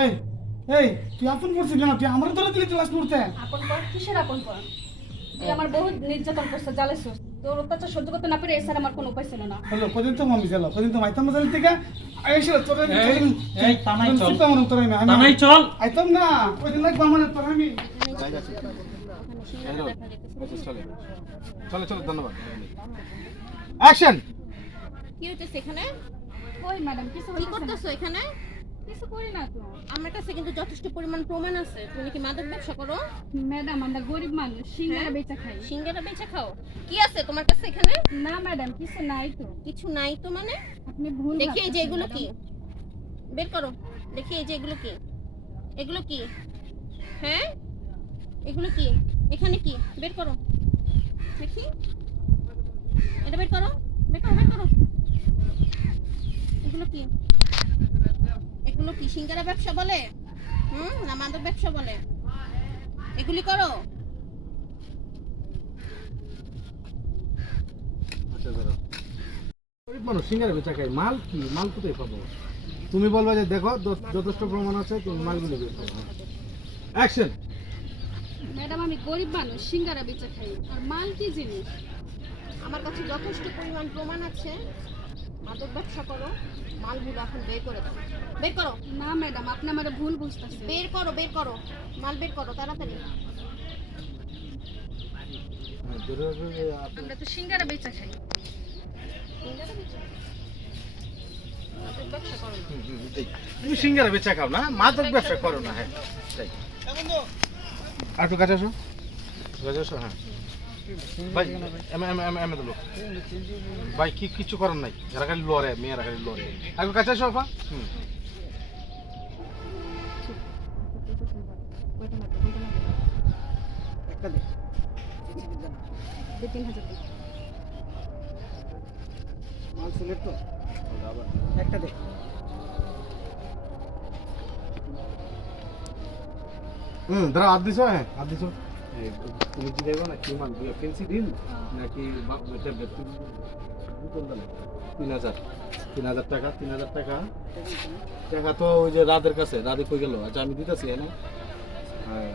এই এই তুই আপন করছিস কেন? তুই আমার ধরে দিলি ক্লাস করতে আপন পর কিসের আপন পর তুই আমার বহুত নির্যাতন করছে জ্বালাইছিস। তোর অত্যাচার সহ্য করতে না পেরে এছাড়া আমার কোনো উপায় ছিল না। হলো কদিন তো মামি গেল কদিন তো মাইতাম মজাল থেকে? আইছিল তোর এই, এই, তানাই চল। তোর আমি আমি তানাই চল। আইতাম না ওই দিন লাগবে আমার তোর আমি। চলো। চলো ধন্যবাদ। অ্যাকশন কি হইতেছে এখানে? ওই ম্যাডাম কিছু কি করতেছো এখানে? কিছু করি না তো। আমার কাছে কিন্তু যথেষ্ট পরিমাণ প্রমাণ আছে। তুমি কি মাদক ব্যবসা করো? ম্যাডাম আমরা গরিব মানুষ সিঙ্গারা হ্যাঁ? বেচা খাই। সিঙ্গারা বেচে খাও? কি আছে তোমার কাছে এখানে? না ম্যাডাম কিছু নাই তো। কিছু নাই তো মানে? আপনি ভুল দেখি এই যে এগুলো কি? বের করো। দেখি এই যে এগুলো কি? এগুলো কি? হ্যাঁ? এগুলো কি? এখানে কি? বের করো। দেখি। এটা বের করো। বের করো বের করো। এগুলো কি? এগুলো কি সিঙ্গারা ব্যবসা বলে? হুম না মাদক ব্যবসা বলে? এগুলি করো। আচ্ছা মানুষ সিঙ্গারে বেচা খাই মাল কি? মাল কোথায় পাবো? তুমি বলবা যে দেখো যথেষ্ট প্রমাণ আছে তুমি মালগুলো বের করো অ্যাকশন ম্যাডাম আমি গরিব মানুষ সিঙ্গারা বেচা খাই। আর মাল কি জিনিস? আমার কাছে যথেষ্ট পরিমাণ প্রমাণ আছে। মাদক ব্যবসা করো মালগুলো এখন বের করে দাও। বের করো। না ম্যাডাম আপনি আমার ভুল বুঝতেছেন। বের করো বের করো। মাল বের করো তাড়াতাড়ি। আমরা তো সিঙ্গারা বেচা খাই। তুমি সিঙ্গারা বেচা খাও না মাদক ব্যবসা করো না হ্যাঁ। আর একটু কাছে আসো। কাছে আসো হ্যাঁ। ভাই এমে এমে এমে এমে ভাই কি কিছু করার নাই। এরা খালি লড়ে মেয়েরা খালি লড়ে। একটু কাছে আসো আপা। হুম। তো। একটা দে। হুম দাঁড়া হাত দিছো হ্যাঁ হাত দিছো। তুমি কি দেবো না কি মাল ফেন্সি দিন নাকি তিন হাজার। তিন হাজার টাকা তিন হাজার টাকা। টাকা তো ওই যে রাদের কাছে রাধে কই গেল? আচ্ছা আমি দিতেছি হ্যাঁ হ্যাঁ।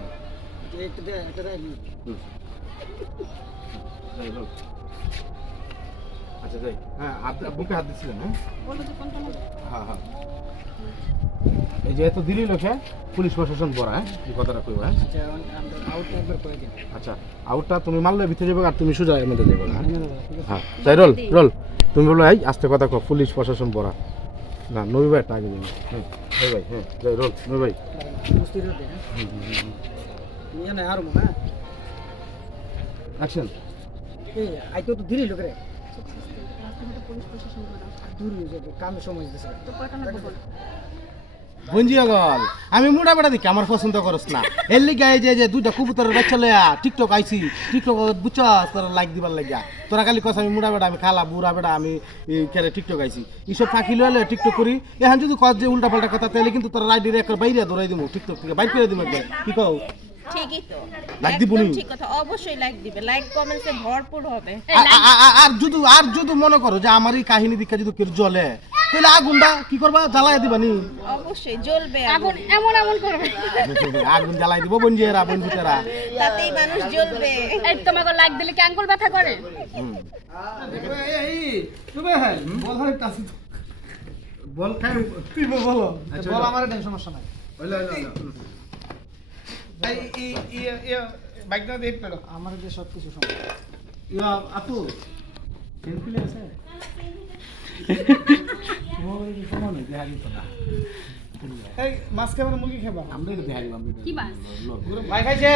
আচ্ছা যাই। হ্যাঁ হাত বুকে হাত দিচ্ছিলেন হ্যাঁ? হ্যাঁ হ্যাঁ। এই যে এত দিলি লোকে পুলিশ প্রশাসন পড়া হ্যাঁ এই কথাটা কইবা হ্যাঁ আচ্ছা আউটটা তুমি মারলে ভিতরে যাবে আর তুমি সোজা এমএতে যাবে হ্যাঁ হ্যাঁ যাই রোল রোল তুমি বলো এই আস্তে কথা কো পুলিশ প্রশাসন পড়া না নবী ভাই টাকা দিন হ্যাঁ ভাই হ্যাঁ যাই রোল নবী ভাই মনে অ্যাকশন এই আইতো তো দিলি লোক। দূর হয়ে যাবে কামে সময় দিতেছে তো কয়টা লাগবে বলো? বঞ্জিয়া গল আমি মুড়া বেড়া দেখি আমার পছন্দ করস না। এর লিগে এই যে যে দুইটা কবুতরের বাচ্চা লয়া টিকটক আইছি টিকটক বুঝছ তোর লাইক দিবার লাগিয়া তোরা খালি কস আমি মুড়া বেড়া আমি খালা বুড়া বেড়া আমি কেরে টিকটক আইছি। এইসব ফাঁকি লয়ে টিকটক করি। এখন যদি কস যে উল্টা পাল্টা কথা তাহলে কিন্তু তোর রাইডির একবার বাইরে ধরাই টিকটক থেকে বাইর করে দিব একবার। কি কও? ঠিকই তো। লাইক দিবো ঠিক কথা অবশ্যই লাইক দিবে। লাইক কমেন্টসে ভরপুর হবে। আ- আ- আ- আর যদি আর যদি মনে করো যে আমার এই কাহিনী দীক্ষা যদি কেউ জ্বলে তাহলে আগুনটা কি করবা? জ্বালাই দিবা নি। অবশ্যই জ্বলবে আগুন। এমন এমন করবে। আগুন জ্বালাই দিব বঞ্জিয়েরা বন্ধুতেরা তাতেই মানুষ জ্বলবে। এই তোমাকে লাইক দিলে কি আঙ্গুল ব্যথা করে? হুম। তুমি হ্যাঁ বল হয় তাসি বল খাই তুই বলো আচ্ছা, বল বলো। আমার টেনশন সমস্যা নাই। এই এই এই বাইক না দেখ পেল আমার যে সব কিছু সমস্যা। ইয়া আপু সেলফি আছে এই মাছ খাবার মুরগি খাবা। আমরা বাস? ভাই খাইছে?